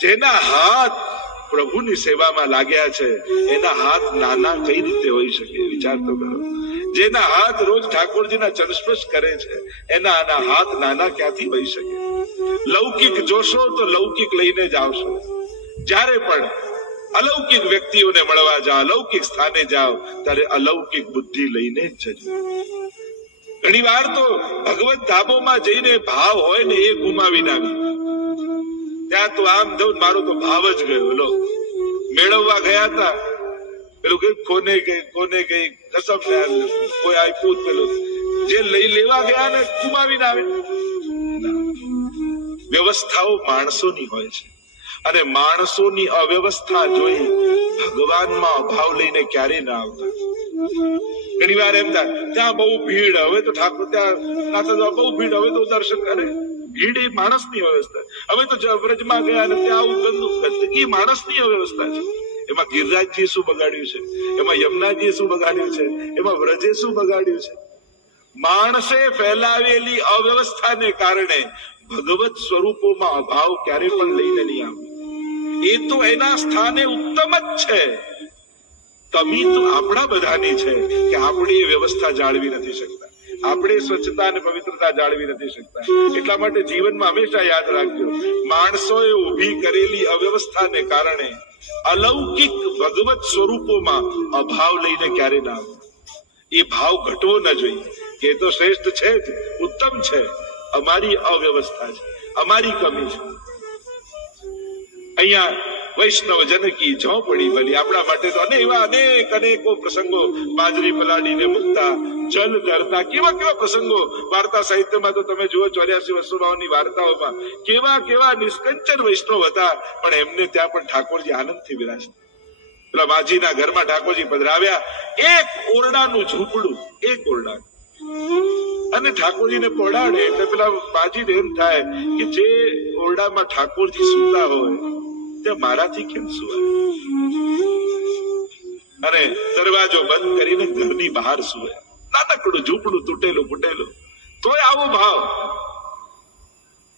જેના હાથ પ્રભુની સેવામાં લાગ્યા છે એના હાથ નાના કઈ રીતે હોઈ શકે? વિચાર તો કરો. જેના હાથ રોજ ઠાકોરજીના ચરણસ્પર્શ કરે છે એના હાથ નાના ક્યાંથી હોઈ શકે? લૌકિક જોશો તો લૌકિક લઈને જ આવશો. જ્યારે પણ અલૌકિક વ્યક્તિઓને મળવા જાઓ, અલૌકિક સ્થાને જાઓ, ત્યારે અલૌકિક બુદ્ધિ લઈને જ જજો. ઘણી વાર તો ભગવત ધામોમાં જઈને ભાવ હોય ને એ ગુમાવી નાખી. ત્યાં તો આમ દઉં મારો તો ભાવ જ ગયો. લો મેળવવા ગયા હતા, પેલું કઈ કોને ગઈ કસમ કોઈ આપ્યું પેલું જે લઈ લેવા ગયા ને ગુમાવીને આવે. વ્યવસ્થાઓ માણસોની હોય છે અને માણસોની અવ્યવસ્થા જોઈ ભગવાનમાં અભાવ લઈને ક્યારે ના આવતા. ઘણી વાર એમ થાય ત્યાં બહુ ભીડ, હવે તો ઠાકોર ત્યાં બહુ ભીડ, હવે તો દર્શન કરે. ભીડ એ માણસની અવ્યવસ્થા. હવે તો વ્રજમાં ગયા અને ત્યાં આવું ગંદકી માણસની અવ્યવસ્થા છે. એમાં ગિરિરાજજીએ શું બગાડ્યું છે? એમાં યમુનાજીએ શું બગાડ્યું છે? એમાં વ્રજે શું બગાડ્યું છે? માણસે ફેલાવેલી અવ્યવસ્થાને કારણે ભગવત સ્વરૂપોમાં અભાવ ક્યારે પણ લઈને નહીં આવે. એ તો એના સ્થાને ઉત્તમ જ છે. કમી તો આપણા બધાની છે કે આપણે એ વ્યવસ્થા જાળવી નથી શકતા, આપણે સ્વચ્છતા અને પવિત્રતા જાળવી નથી શકતા. એટલા માટે જીવનમાં હંમેશા યાદ રાખજો, માણસોએ ઉભી કરેલી અવ્યવસ્થાને કારણે અલૌકિક ભગવત સ્વરૂપોમાં અભાવ લઈને ક્યારે ના આવે. એ ભાવ ઘટવો ન જોઈએ કે એ તો શ્રેષ્ઠ છે જ, ઉત્તમ છે. અમારી અવ્યવસ્થા છે, અમારી કમી છે. અહીંયા વૈષ્ણવ જનકી ઝોપડી બની આપણા માટે તો અનેકો પ્રસંગો, બાજરી પલાળીને મૂકતા, જલ ધરતા, કેવા પ્રસંગો વાર્તા સાહિત્યમાં તો તમે જુઓ. 84 વસુબાઓની વાર્તાઓમાં કેવા નિષ્કંચન વૈષ્ણવ હતા, પણ એમને ત્યાં પણ ઠાકોરજી આનંદથી બિરાજતા. પેલા માજીના ઘરમાં ઠાકોરજી પધરાવ્યા, એક ઓરડાનું ઝૂંપડું, એક ઓરડા, અને ઠાકોરજીને પહોંચાડે એટલે પેલા માજીને એમ થાય કે જે ઓરડામાં ઠાકોરજી સૂતા હોય ત્યાં મારાથી કેમ સુવાય? અને દરવાજો બંધ કરીને ઘરની બહાર સુવે. નાનકડું ઝૂંપડું, તૂટેલું ફૂટેલું, તોય આવો ભાવ.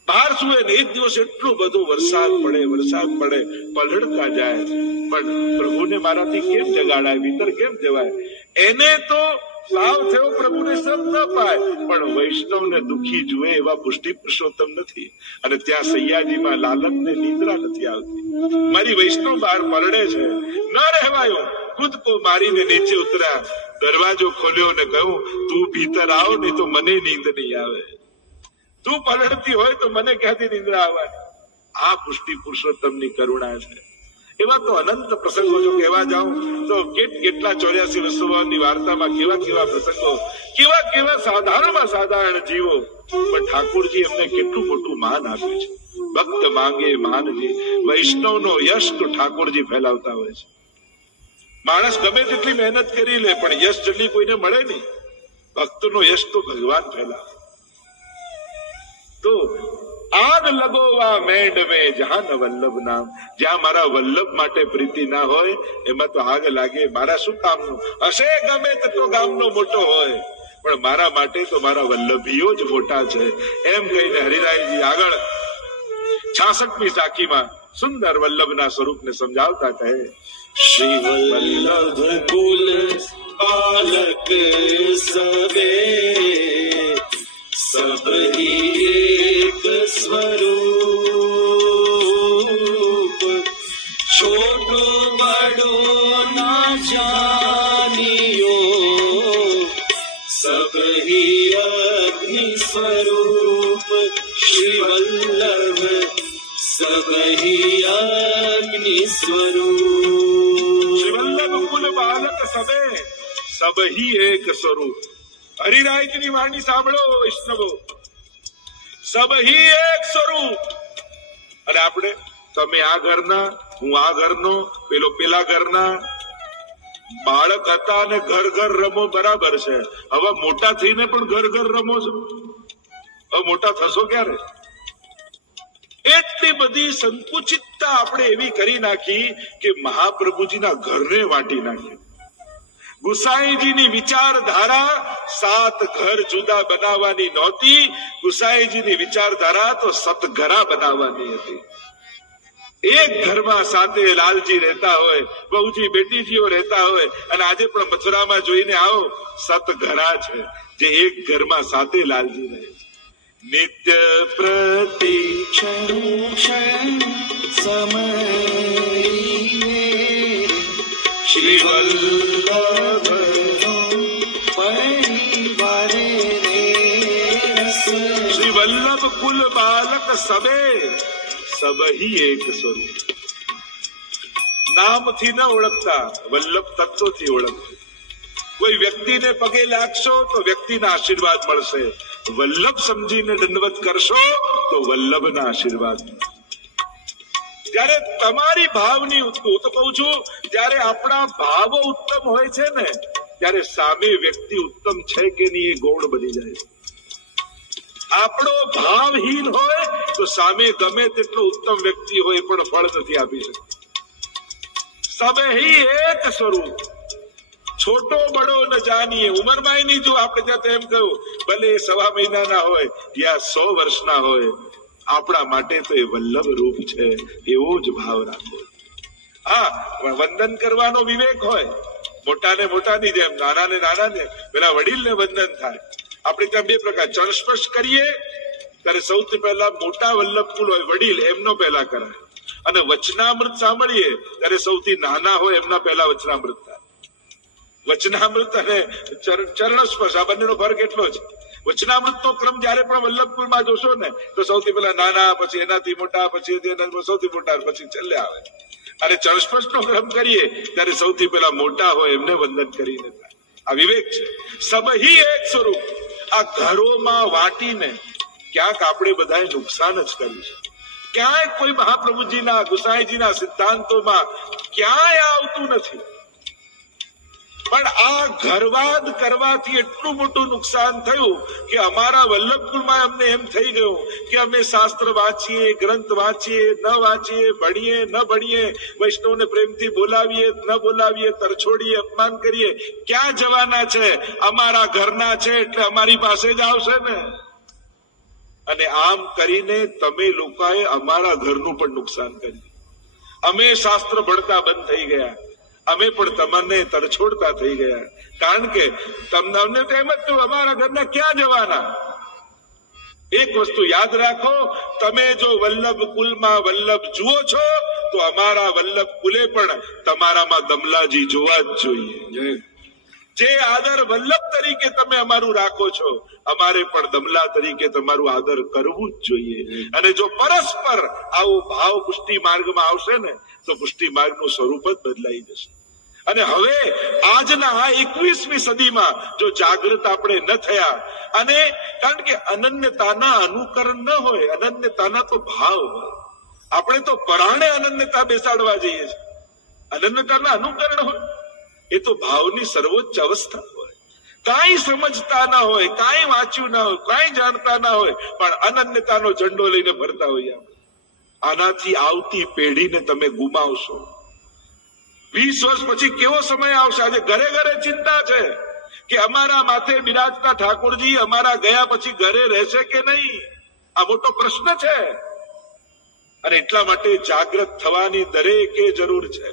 બહાર સુવે ને એક દિવસ એટલો બધો વરસાદ પડે, પલળતા જાય, પણ પ્રભુને મારાથી કેમ જગાડાય, ભીતર કેમ જવાય? એને તો ભાવ થયો પ્રભુને સબ ન પાય, પણ વૈષ્ણવને દુખી જુએ એવા પુષ્ટિ પુરુષોત્તમ નથી. અને ત્યાં સૈયાજીમાં લાલનને નિદ્રા નથી આવતી. મારી વૈષ્ણવ બહાર પલળે છે, ન રહેવાયો, કૂદકો મારીને નીચે ઉતર્યા, દરવાજો ખોલ્યો ને કહ્યું, તું ભીતર આવ, નહીં તો મને નીંદ નહીં આવે. તું પલળતી હોય તો મને ક્યાંથી નિદ્રા આવવાની? આ પુષ્ટિ પુરુષોત્તમની કરુણા છે. એવા તો અનંત પ્રસંગો જો કહેવા જાઉં તો કેટલા 84 વસુબાઓની વાર્તામાં કેવા પ્રસંગો, કેવા સાધારણમાં સાધારણ જીવો, પણ ઠાકોરજી એમને કેટલું મોટું માન આપ્યું છે. ભક્ત માંગે માનજી. વૈષ્ણવનો યશ તો ઠાકોરજી ફેલાવતા હોય છે. માણસ ગમે તેટલી મહેનત કરી લે, પણ યશ જલ્દી કોઈને મળે નહીં. ભક્તનો યશ તો ભગવાન ફેલાવે. તો આગ લગોવા મેંડ મે જહાન વલ્લભ નામ. જ્યાં મારા વલ્લભ માટે પ્રીતિ ના હોય એમાં તો આગ લાગે. મારા શું કામનું હશે? ગમે તેટલો ગામનો મોટો હોય, પણ મારા માટે તો મારા વલ્લભીઓ જ મોટા છે. એમ કહીને હરિરાયજી આગળ 66મી સાખીમાં સુંદર વલ્લભના સ્વરૂપને સમજાવતા કહે, શ્રી વલ્લભ કુલ બાલક સબે सब ही एक स्वरूप, छोटो बड़ो ना जानियो, सब ही अग्नि स्वरूप श्री वल्लभ, सब ही अग्नि स्वरूप. श्री वल्लभ कुल बालक सबे, सब ही एक स्वरूप. હરિરાયજીની વાણી સાંભળો વૈષ્ણવો, સબહી એક સ્વરૂપ. અને આપણે, તમે આ ઘરના, હું આ ઘરનો, પેલો પેલા ઘરના. બાળક હતા અને ઘર રમો, બરાબર છે. હવે મોટા થઈને પણ ઘર રમો છો. હવે મોટા થશો ક્યારે? એટલી બધી સંકુચિતતા આપણે એવી કરી નાખી કે મહાપ્રભુજીના ઘરને વાટી નાખી. ગુસાઈજીની વિચારધારા 7 ઘર જુદા બનાવવાની નહોતી. ગુસાઈજીની વિચારધારા તો 7 ઘરા બનાવવાની હતી. એક ઘરમાં સાથે લાલજી રહેતા હોય, બહુજી બેટીજીઓ રહેતા હોય, અને આજે પણ મથુરામાં જોઈને આવો, 7 ઘરા છે જે એક ઘરમાં સાથે લાલજી રહે છે. નિત્ય પ્રતિક્ષણ સમયે શ્રી વલ્લભ પરિવારે શ્રી વલ્લભ કુલ બાલક સબે સબહી એક સ્વરૂપ. નામથી ન ઓળખતા, વલ્લભ તત્વથી ઓળખતા. કોઈ વ્યક્તિને પગે લાગશો તો વ્યક્તિના આશીર્વાદ મળશે, વલ્લભ સમજીને દંડવત કરશો તો વલ્લભના આશીર્વાદ. જયારે તમારી ભાવની હું તો કહું છું, જયારે આપણા ભાવો ઉત્તમ હોય છે ને, ત્યારે સામે વ્યક્તિ ઉત્તમ છે કે નહીં એ ગૌણ બની જાય છે. આપણો ભાવહીન હોય તો સામે ગમે તેટલો ઉત્તમ વ્યક્તિ હોય પણ ફળ નથી આપી શકતો. સબહી એક સ્વરૂપ, છોટો બડો ન જાનીએ. ઉંમરમાં નહીં જો આપણે ત્યાં તો એમ કહ્યું, ભલે 1.5 મહિનાના હોય યા 100 વર્ષના હોય, આપણા માટે તો એ વલ્લભ રૂપ છે, એવો જ ભાવ રાખવો. હા, વંદન કરવાનો વિવેક હોય, મોટાને મોટાની જેમ, નાનાને નાનાને, પેલા વડીલને વંદન થાય. આપણે ત્યાં 2 પ્રકાર, ચરણ સ્પર્શ કરીએ ત્યારે સૌથી પહેલા મોટા વલ્લભ કુલ હોય વડીલ એમનો પહેલા કરાય, અને વચનામૃત સાંભળીએ ત્યારે સૌથી નાના હોય એમના પહેલા વચનામૃત થાય. વચનામૃત અને ચરણ સ્પર્શ આ બંનેનો ફરક એટલો છે. વચનામૃતનો ક્રમ જયારે પણ વલ્લભકુલમાં જોશો ને તો સૌથી પહેલા નાના, પછી એનાથી મોટા, પછી સૌથી મોટા, પછી છેલ્લે આવે. અને ચરણ સ્પર્શનો ક્રમ કરીએ ત્યારે સૌથી પહેલા મોટા હોય એમને વંદન કરીને થાય. આ વિવેક છે. સબહી એક સ્વરૂપ. આ ઘરોમાં વાટીને ક્યાંક આપણે બધાએ નુકસાન જ કર્યું છે. ક્યાંય કોઈ મહાપ્રભુજીના, ગુસાઈજીના સિદ્ધાંતોમાં ક્યાંય આવતું નથી. પણ આ ઘરવાદ કરવાથી એટલું મોટું નુકસાન થયું કે અમારા વલ્લભકુલમાં અમને એમ થઈ ગયું કે અમે શાસ્ત્ર વાંચીએ, ગ્રંથ વાંચીએ, ન વાંચીએ, ભણીએ ન ભણીએ, વૈષ્ણવને પ્રેમથી બોલાવીએ ન બોલાવીએ, તરછોડીએ, અપમાન કરીએ, ક્યાં જવાના છે? અમારા ઘરના છે એટલે અમારી પાસે જ આવશે ને. અને આમ કરીને તમે લોકોએ અમારા ઘરનું પણ નુકસાન કર્યું. અમે શાસ્ત્ર ભણતા બંધ થઈ ગયા, અમે પણ તમને તરછોડતા થઈ ગયા. કારણ કે તમને તો એમ જ થયું, અમારા ઘરના ક્યાં જવાના. એક વસ્તુ યાદ રાખો, તમે જો વલ્લભ કુલમાં વલ્લભ જુઓ છો તો અમારા વલ્લભ કુલે પણ તમારામાં દમલાજી જોવા જ જોઈએ. જે આદર વલ્લભ તરીકે તમે અમારું રાખો છો, અમારે પણ દમલા તરીકે તમારું આદર કરવું જ જોઈએ. અને જો પરસ્પર આવો ભાવ પુષ્ટિ માર્ગમાં આવશે ને તો પુષ્ટિ માર્ગનું સ્વરૂપ જ બદલાઈ જશે. અને હવે આજના આ 21મી સદીમાં જો જાગૃત આપણે ન થયા, અને કારણ કે અનન્યતાના અનુકરણ ન હોય, અનન્યતાના તો ભાવ હોય. આપણે તો પરાણે અનન્યતા બેસાડવા જઈએ છીએ. અનન્યતાના અનુકરણ હોય એ તો ભાવની સર્વોચ્ચ અવસ્થા હોય. કાંઈ સમજતા ના હોય, કાંઈ વાંચ્યું ના હોય, કાંઈ જાણતા ના હોય, પણ અનન્યતાનો ઝંડો લઈને ફરતા હોઈએ. આનાથી આવતી પેઢીને તમે ગુમાવશો. 20 વર્ષ પછી કેવો સમય આવશે? આજે ઘરે ઘરે ચિંતા છે કે અમારા માથે બિરાજતા ઠાકોરજી અમારા ગયા પછી ઘરે રહેશે કે નહીં. આ મોટો પ્રશ્ન છે. અને એટલા માટે જાગૃત થવાની દરેકે જરૂર છે.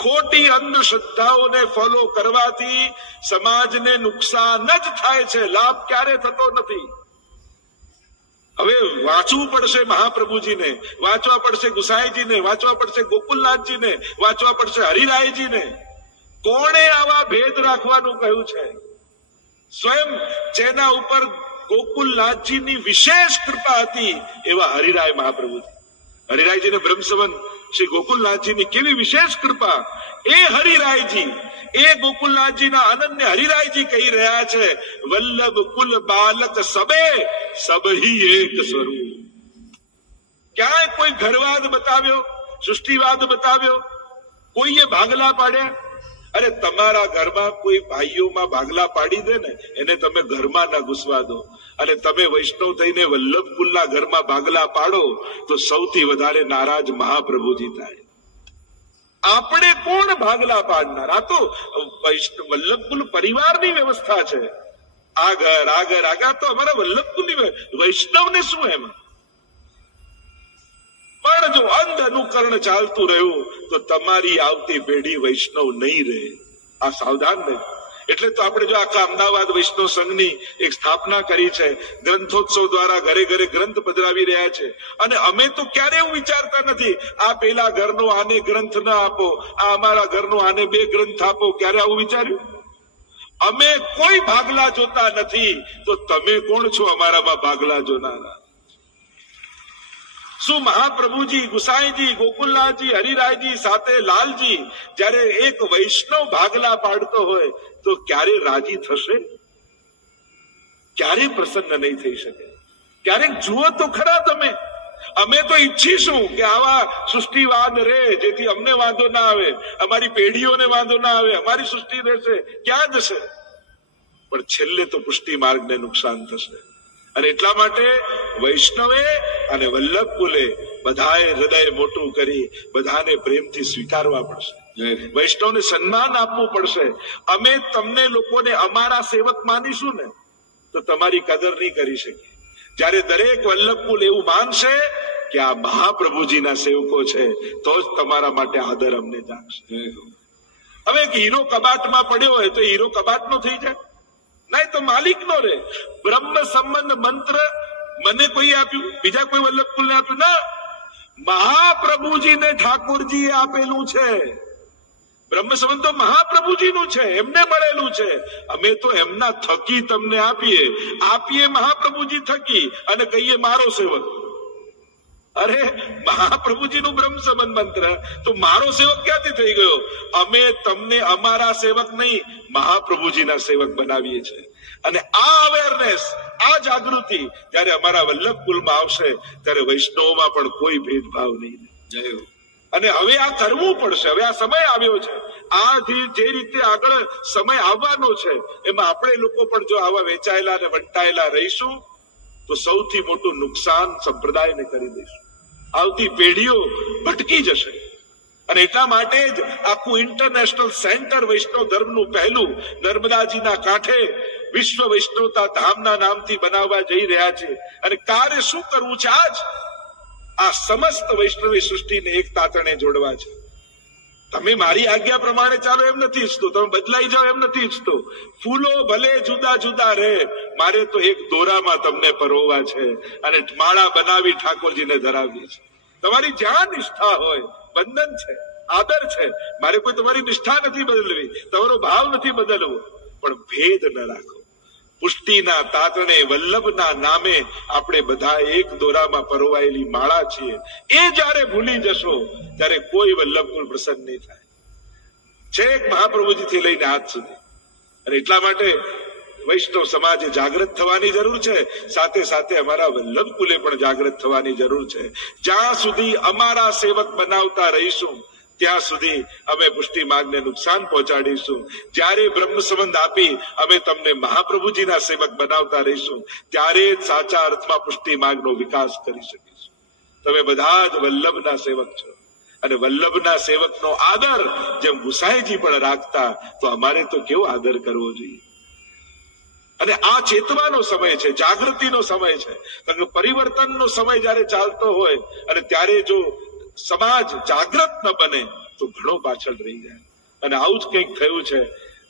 ખોટી અંધશ્રદ્ધાઓને ફોલો કરવાથી સમાજને નુકસાન જ થાય છે, લાભ ક્યારે થતો નથી. હવે વાંચવું પડશે મહાપ્રભુજીને, વાંચવા પડશે ગુસાઈજીને, વાંચવા પડશે ગોકુલનાથજીને, વાંચવા પડશે હરિરાયજીને. કોણે આવા ભેદ રાખવાનું કહ્યું છે? સ્વયં જેના ઉપર ગોકુલનાથજીની વિશેષ કૃપા હતી એવા હરિરાય મહાપ્રભુજી. હરિરાયજીને બ્રહ્મસવન શ્રી ગોકુલનાથજીની કેવી વિશેષ કૃપા! એ હરિરાયજી, એ ગોકુલનાથજીના અનન્ય હરિરાયજી કહી રહ્યા છે, વલ્લભ કુલ બાલક સબે સબહી એક સ્વરૂપ. ક્યાંય કોઈ ઘરવાદ બતાવ્યો, સૃષ્ટિવાદ બતાવ્યો, કોઈએ ભાગલા પાડ્યા? અરે તમારા ઘરમાં કોઈ ભાઈઓમાં ભાગલા પાડી દે ને, એને તમે ઘરમાં ના ઘૂસવા દો. અને તમે વૈષ્ણવ થઈને વલ્લભ કુલના ઘરમાં ભાગલા પાડો તો સૌથી વધારે નારાજ મહાપ્રભુજી થાય. આપણે કોણ ભાગલા પાડનાર? આ તો વલ્લભ કુલ પરિવારની વ્યવસ્થા છે. આ ઘર, આ ઘર, આ તો અમારા વલ્લભ કુલની વૈષ્ણવને શું એમાં? પણ જો અંધ અનુકરણ ચાલતું રહ્યું તો તમારી આવતી પેઢી વૈષ્ણવ નહીં રહે. આ સાવધાન રહે. એટલે તો આપણે જો આખા અમદાવાદ વૈષ્ણવ સંઘની એક સ્થાપના કરી છે, ગ્રંથોત્સવ દ્વારા ઘરે ઘરે ગ્રંથ પધરાવી રહ્યા છે. અને અમે તો ક્યારે એવું વિચારતા નથી આ પેલા ઘરનો આને ગ્રંથ ના આપો, આ અમારા ઘરનો આને 2 ગ્રંથ આપો. ક્યારે આવું વિચાર્યું? અમે કોઈ ભાગલા જોતા નથી. તો તમે કોણ છો અમારામાં ભાગલા જોનારા? શું મહાપ્રભુજી, ગુસાઈજી, ગોકુલનાથજી, હરિરાયજી સાથે લાલજી જયારે એક વૈષ્ણવ ભાગલા પાડતો હોય તો ક્યારે રાજી થશે? ક્યારે પ્રસન્ન નહીં થઈ શકે? ક્યારેક જુઓ તો ખરા તમે. અમે તો ઈચ્છીશું કે આવા સૃષ્ટિવાદ રહે, જેથી અમને વાંધો ના આવે, અમારી પેઢીઓને વાંધો ના આવે, અમારી સૃષ્ટિ રહેશે. ક્યાં જશે? પણ છેલ્લે તો પુષ્ટિ માર્ગને નુકસાન થશે. અને એટલા માટે વૈષ્ણવે અને વલ્લભ કુલે બધાએ હૃદય મોટું કરી બધાને પ્રેમથી સ્વીકારવા પડશે. વૈષ્ણવને સન્માન આપવું પડશે. અમે તમને લોકોને અમારા સેવક માનીશું ને તો તમારી કદર નહીં કરી શકીએ. જ્યારે દરેક વલ્લભ કુલ એવું માનશે કે આ મહાપ્રભુજીના સેવકો છે તો જ તમારા માટે આદર અમને જાગશે. હવે એક હીરો કબાટમાં પડ્યો હોય તો હીરો કબાટનો થઈ જાય? નહીં, તો માલિક નો રે. બ્રહ્મ સંબંધ મંત્ર મને કોઈ આપ્યું? બીજા કોઈ વલ્લભ કુલને આપ્યું? ના, મહાપ્રભુજીને ઠાકોરજીએ આપેલું છે. બ્રહ્મ સંબંધ તો મહાપ્રભુજીનું છે, એમને મળેલું છે. અમે તો એમના થકી તમને આપીએ મહાપ્રભુજી થકી, અને કહીએ મારો સેવક. અરે મહાપ્રભુજીનું બ્રહ્મ સંબંધ મંત્ર તો મારો સેવક ક્યાંથી થઈ ગયો? અમે તમને અમારા સેવક નહીં, મહાપ્રભુજીના સેવક બનાવીએ છીએ. અને આ અવેરનેસ, આ જાગૃતિ જયારે અમારા વલ્લભ કુલમાં આવશે ત્યારે વૈષ્ણવમાં પણ કોઈ ભેદભાવ નહીં. અને હવે આ કરવું પડશે. હવે આ સમય આવ્યો છે. આ જે રીતે આગળ સમય આવવાનો છે એમાં આપણે લોકો પણ જો આવા વેચાયેલા અને વંટાયેલા રહીશું તો સૌથી મોટું નુકસાન સંપ્રદાયને કરી દઈશું. આવતી પેઢીઓ ભટકી જશે. અને એટલા માટે જ આખું ઇન્ટરનેશનલ સેન્ટર વૈષ્ણવ ધર્મનું પહેલું નર્મદાજીના કાંઠે વિશ્વ વૈષ્ણવતા ધામના નામથી બનાવવા જઈ રહ્યા છે. અને કાર્ય શું કરવું છે? આ સમસ્ત વૈષ્ણવી સૃષ્ટિને એક તાતણે જોડવા છે. તમે મારી આજ્ઞા પ્રમાણે ચાલો એમ નથી ઈચ્છતો, તમે બદલાઈ જાઓ એમ નથી ઈચ્છતો. ફૂલો ભલે જુદા જુદા રહે, મારે તો એક દોરામાં તમને પરોવા છે અને માળા બનાવી ઠાકોરજીને ધરાવવી છે. તમારી જ્યાં નિષ્ઠા હોય, બંધન છે, આદર છે. મારે કોઈ તમારી નિષ્ઠા નથી બદલવી, તમારો ભાવ નથી બદલવો, પણ ભેદ ન રાખો. પુષ્ટિના તાતણે વલ્લભના નામે આપણે બધા એક દોરામાં પરોવાયેલી માળા છીએ. એ જયારે ભૂલી જશો ત્યારે કોઈ વલ્લભ કુલ પ્રસન્ન નહીં થાય, છેક મહાપ્રભુજીથી લઈને આજ સુધી. અને એટલા માટે વૈષ્ણવ સમાજે જાગૃત થવાની જરૂર છે. સાથે સાથે અમારા વલ્લભ કુલે પણ જાગૃત થવાની જરૂર છે. જ્યાં સુધી અમારા સેવક બનાવતા રહીશું ત્યાં સુધી અમે પુષ્ટિ માર્ગને નુકસાન પહોંચાડીશું. જ્યારે બ્રહ્મ સંબંધ આપી અમે તમને મહાપ્રભુજીના સેવક બનાવતા રહીશું ત્યારે જ સાચા અર્થમાં પુષ્ટિ માર્ગનો વિકાસ કરી શકીશું. તમે બધા જ વલ્લભના સેવક છો અને વલ્લભના સેવકનો આદર જેમ ગુસાઈજી પણ રાખતા, તો અમારે તો કેવો આદર કરવો જોઈએ. અને આ ચેતવાનો સમય છે, જાગૃતિનો સમય છે. કારણ કે પરિવર્તનનો સમય જયારે ચાલતો હોય અને ત્યારે જો સમાજ જાગૃત ન બને તો ઘણો પાછળ રહી જાય. અને આવું જ કંઈક થયું છે.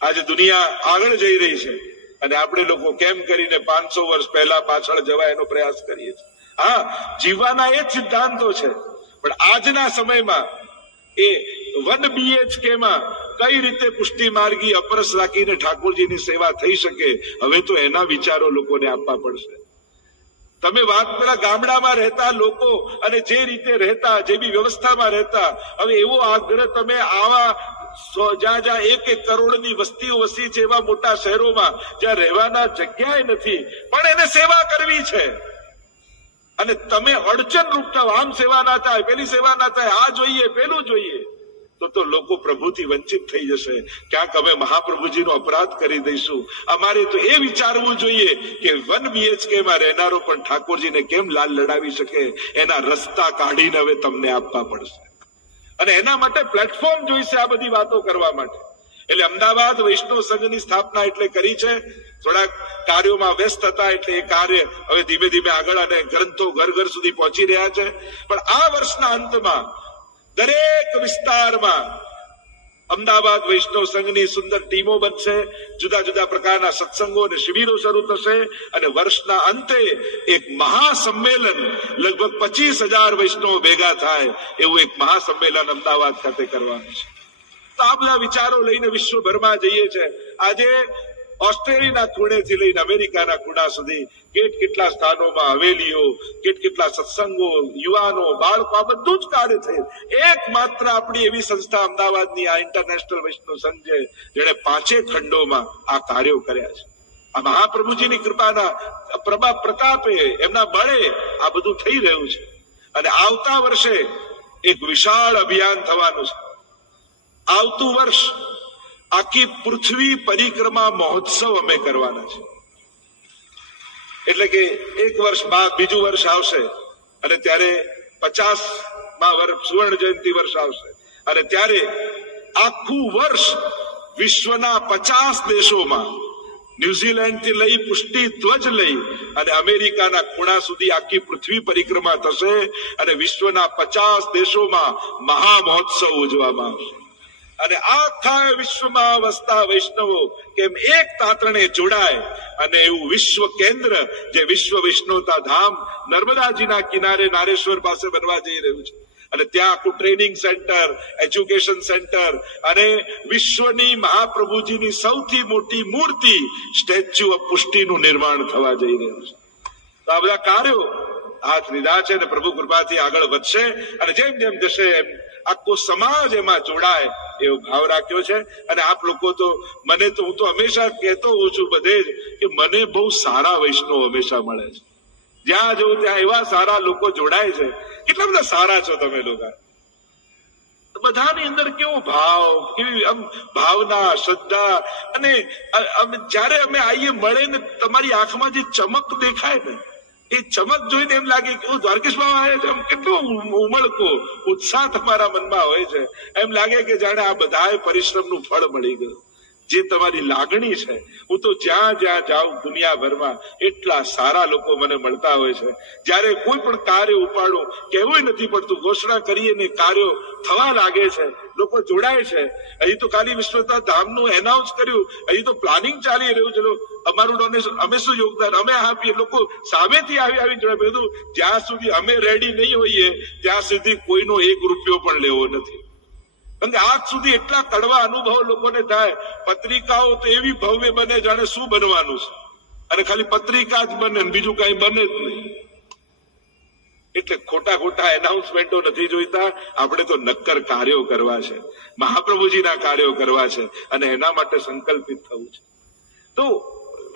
આજે દુનિયા આગળ જઈ રહી છે અને આપણે લોકો કેમ કરીને 500 વર્ષ પહેલા પાછળ જવા એનો પ્રયાસ કરીએ છીએ. હા, જીવવાના એ જ સિદ્ધાંતો છે, પણ આજના સમયમાં એ 1 BHK માં કઈ રીતે પુષ્ટિ માર્ગી અપરસ રાખીને ઠાકોરજીની સેવા થઈ શકે, હવે તો એના વિચારો લોકોને આપવા પડશે. તમે વાત પેલા ગામડામાં રહેતા લોકો અને જે રીતે રહેતા, જે બી વ્યવસ્થામાં રહેતા, હવે એવો આગ્રહ તમે આવા જ્યાં 1-1 કરોડની વસ્તીઓ વસી છે એવા મોટા શહેરોમાં જ્યાં રહેવાના જગ્યાએ નથી, પણ એને સેવા કરવી છે. અને તમે અડચણ રૂપતા આમ સેવા ના થાય, પેલી સેવા ના થાય, આ જોઈએ પેલું જોઈએ, તો લોકો પ્રભુથી વંચિત થઈ જશે. ક્યાંક અમે મહાપ્રભુજીનો અપરાધ કરી દઈશું. અમારે તો એ વિચારવું જોઈએ કે 1 BHK માં રહેનારો પણ ઠાકોરજીને કેમ લાલ લડાવી શકે, એના રસ્તા કાઢીને હવે તમને આપવા પડશે. અને એના માટે પ્લેટફોર્મ જોઈશે આ બધી વાતો કરવા માટે. એટલે અમદાવાદ વૈષ્ણવ સંઘની સ્થાપના એટલે કરી છે. થોડાક કાર્યોમાં વ્યસ્ત હતા એટલે એ કાર્ય હવે ધીમે ધીમે આગળ અને ગ્રંથો ઘર ઘર સુધી પહોંચી રહ્યા છે. પણ આ વર્ષના અંતમાં દરેક વિસ્તારમાં અમદાવાદ વૈષ્ણવ સંઘની સુંદર ટીમો બનશે, જુદા જુદા પ્રકારના સત્સંગો અને શિબિરો શરૂ થશે અને વર્ષના અંતે એક મહાસંમેલન લગભગ 25,000 વૈષ્ણવો ભેગા થાય એવું એક મહાસંમેલન અમદાવાદ ખાતે કરવાનું છે. તો આ બધા વિચારો લઈને વિશ્વભરમાં જઈએ છે. આજે ઓસ્ટ્રેલિયાના ખૂણેથી લઈને અમેરિકાના ખૂણા સુધી કેટલા સ્થાનોમાં હવેલીઓ, કેટલા સત્સંગો, યુવાનો, બાળકો, આ બધું જ કાર્ય થયું. એકમાત્ર આપણી એવી સંસ્થા અમદાવાદની આ ઇન્ટરનેશનલ વૈષ્ણવ સંઘ છે જેણે 5 ખંડોમાં આ કાર્યો કર્યા છે. આ મહાપ્રભુજીની કૃપાના પ્રતાપે, એમના બળે આ બધું થઈ રહ્યું છે. અને આવતા વર્ષે એક વિશાળ અભિયાન થવાનું છે. આવતું વર્ષ આખી પૃથ્વી પરિક્રમા મહોત્સવ અમે કરવાના છે. એટલે કે એક વર્ષ બાદ બીજું વર્ષ આવશે અને ત્યારે 50મા વર્ષ સુવર્ણ જયંતિ વર્ષ આવશે અને ત્યારે આખું વર્ષ વિશ્વના 50 દેશોમાં, ન્યુઝીલેન્ડ થી લઈ પુષ્ટિ ધ્વજ લઈ અને અમેરિકાના ખૂણા સુધી આખી પૃથ્વી પરિક્રમા થશે અને વિશ્વના 50 દેશોમાં મહા મહોત્સવ ઉજવવામાં આવશે. અને આખા વિશ્વમાં વસતા વૈષ્ણવો કેમ એક તાતણે જોડાય અને એવું વિશ્વ કેન્દ્ર જે વિશ્વ વૈષ્ણવતા ધામ નર્મદાજીના કિનારે નારેશ્વર પાસે બનવા જઈ રહ્યું છે. અને ત્યાં આખું ટ્રેનિંગ સેન્ટર, એજ્યુકેશન સેન્ટર અને વિશ્વની મહાપ્રભુજીની સૌથી મોટી મૂર્તિ સ્ટેચ્યુ ઓફ પુષ્ટિનું નિર્માણ થવા જઈ રહ્યું છે. તો આ બધા કાર્યો હાથ લીધા છે અને પ્રભુ કૃપાથી આગળ વધશે અને જેમ જેમ જશે એમ આખો સમાજ એમાં જોડાય એવો ભાવ રાખ્યો છે. અને આપ લોકો તો મને તો હું તો હંમેશા કહેતો હોઉં છું બધે જ કે મને બહુ સારા વૈષ્ણવ હંમેશા મળે છે. જ્યાં જવું ત્યાં એવા સારા લોકો જોડાય છે. કેટલા બધા સારા છો તમે લોકો. બધાની અંદર કેવો ભાવ, કેવી ભાવના, શ્રદ્ધા. અને જયારે અમે આવીએ મળે ને તમારી આંખમાં જે ચમક દેખાય ને એ ચમક જોઈને એમ લાગે કે દ્વારકેશ બાબા આવે છે. આમ કેટલો ઉમળકો ઉત્સાહ તમારા મનમાં હોય છે. એમ લાગે કે જાણે આ બધા પરિશ્રમનું ફળ મળી ગયું. જે તમારી લાગણી છે, હું તો જ્યાં જ્યાં જાઉં દુનિયાભરમાં એટલા સારા લોકો મને મળતા હોય છે. જયારે કોઈ પણ કાર્ય ઉપાડું કહેવું નથી પડતું, ઘોષણા કરીએ ને કાર્યો થવા લાગે છે, લોકો જોડાય છે. હજી તો ખાલી વિશ્વતા ધામનું એનાઉન્સ કર્યું, હજી તો પ્લાનિંગ ચાલી રહ્યું છે. અમારું ડોનેશન, અમે શું યોગદાન અમે આપીએ, લોકો સામેથી આવી જોડાય. બધું જ્યાં સુધી અમે રેડી નહીં હોઈએ ત્યાં સુધી કોઈનો 1 રૂપિયો પણ લેવો નથી. કારણ કે આજ સુધી એટલા કડવા અનુભવ લોકોને થાય. પત્રિકાઓ તો એવી ભવ્ય બને જાણે શું બનવાનું છે અને ખાલી પત્રિકા જ બને, બીજું કઈ બને જ નહીં. એટલે ખોટા એનાઉન્સમેન્ટો નથી જોઈતા. આપણે તો નક્કર કાર્યો કરવા છે, મહાપ્રભુજીના કાર્યો કરવા છે અને એના માટે સંકલ્પિત થવું છે. તો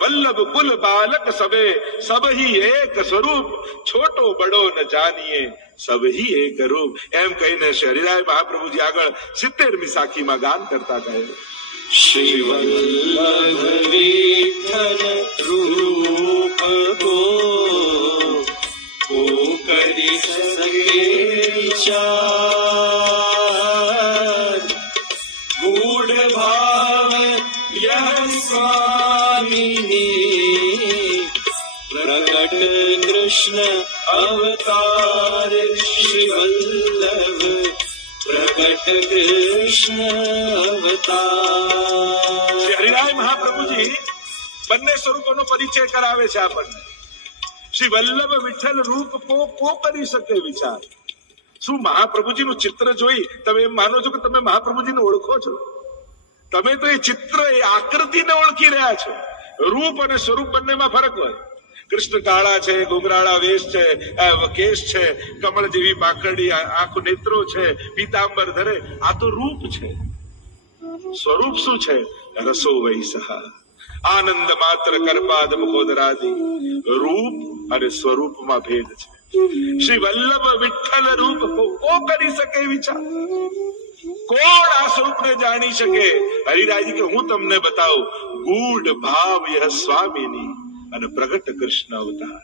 વલ્લભ કુલ બાલક સબે સબહી એક સ્વરૂપ, છોટો બડો ન જાનીએ સબહી એક રૂપ. એમ કહીને શ્રી હરિરાય મહાપ્રભુજી આગળ 70મી સાખીમાં ગાન કરતા કહે, શ્રી વલ્લભ વિઠ્ઠલ રૂપ કો કરી શકે વિચાર, ગૂઢ ભાવ યહ સ્વામિની, પ્રગટ કૃષ્ણ અવતાર શ્રી વલ્લભ, પ્રગટ કૃષ્ણ અવતાર. શ્રી હરિરાય મહાપ્રભુજી બંને સ્વરૂપોનો પરિચય કરાવે છે આપણને. શ્રી વલ્લભ વિઠ્ઠલ રૂપ કો કરી શકે વિચાર. શું મહાપ્રભુજીનું ચિત્ર જોઈ તમે એમ માનો છો કે તમે મહાપ્રભુજીને ઓળખો છો? તમે તો એ ચિત્ર, એ આકૃતિને ઓળખી રહ્યા છો. રૂપ અને સ્વરૂપ બંનેમાં ફરક હોય. કૃષ્ણ કાળા છે, ઘુંઘરાળા વેશ છે, કેશ છે, કમળ જેવી પાખડી, આંખો નેત્રો છે, પીતાંબર ધરે. આ તો રૂપ છે. સ્વરૂપ શું છે? રસો વૈસહ, આનંદ માત્ર કરપાદ મુખોદરાદિ. રૂપ અને સ્વરૂપમાં ભેદ છે. શ્રી વલ્લભ વિઠ્ઠલ રૂપ કો કરી શકે વિચાર. કોણ આ સ્વરૂપને જાણી શકે? હરિરાયજી કે હું તમને બતાવું. ગૂઢ ભાવ યહ સ્વામીની અને પ્રગટ કૃષ્ણ અવતાર.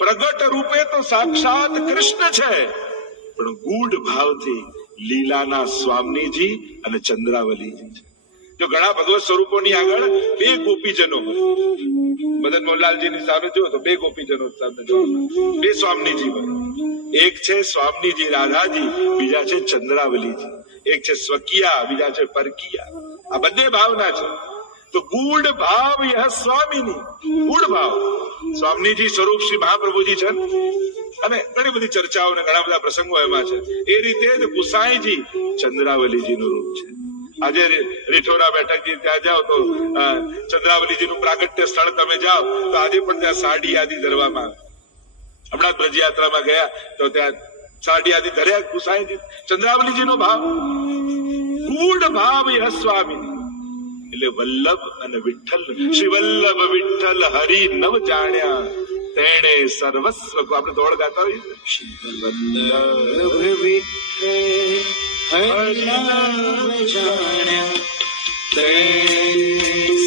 પ્રગટ રૂપે તો સાક્ષાત કૃષ્ણ છે, પણ ગૂઢ ભાવથી લીલાના સ્વામીજી અને ચંદ્રાવલીજી છે. જો ઘણા ભગવત સ્વરૂપોની આગળ બે ગોપીજનો હોય, મદન મોહનલાલજીની સામે જુઓ તો બે ગોપીજનો સામે બે સ્વામીજી હોય. એક છે સ્વામીજી રાધાજી, બીજા છે ચંદ્રાવલીજી. એક છે સ્વકીયા, બીજા છે પરકીયા. આ બંને ભાવના છે. તો ગુડ ભાવ યહ સ્વામીની, ગુડ ભાવ સ્વામીજી સ્વરૂપ શ્રી મહાપ્રભુજી છે અને ઘણી બધી ચર્ચાઓ અને ઘણા બધા પ્રસંગો એમાં છે. એ રીતે જ ગુસાઈજી ચંદ્રાવલીજીનું રૂપ છે. આજે રીઠોરા બેઠકજી ત્યાં જાઓ તો ચંદ્રાવલીજીનું પ્રાગટ્ય સ્થળ તમે જાઓ તો આજે પણ ત્યાં સાડી યાદી ધરવામાં આવે. હમણાં બ્રજયાત્રામાં ગયા તો ત્યાં સાડી યાદી ધર્યા ગુસાઈજી ચંદ્રાવલીજીનો ભાવ. ગુડ ભાવ યહ સ્વામીની એટલે વલ્લભ અને વિઠ્ઠલ. શ્રી વલ્લભ વિઠ્ઠલ હરિ નવ જાણ્યા તેણે સર્વસ્વ. આપણે દોડ ગાતા હોઈએ. વલ્લભ વિઠ્ઠલ હરિ નામ જાણ્યા તેણે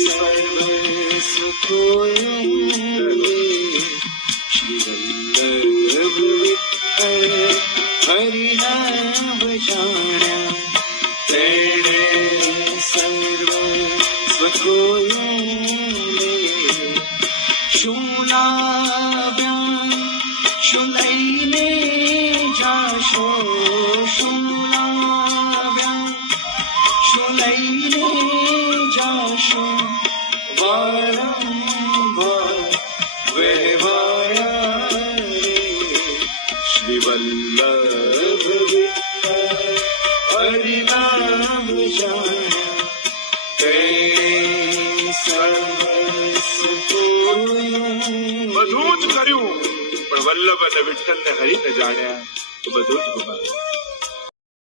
સર્વસ્વ ખોયું. શ્રી વલ્લભ વિઠ્ઠલ હરિ નામ જાણ્યા તેણે સર્વસ્વ ખોયું. શું લાવ્યા શું લઈને જાશો, શું લાવ્યા શું લઈને જાશો, વારંવાર વહેવાયા રે. શ્રી વલ્લભ વિઠ્ઠલ હરિ નામ જાણ્યા તેણે સર્વસ્વ ખોયું. બધું જ કર્યું પણ વલ્લભ અને વિઠ્ઠલને હરિને જાણ્યા તો બધું જ ગુમાવ્યું.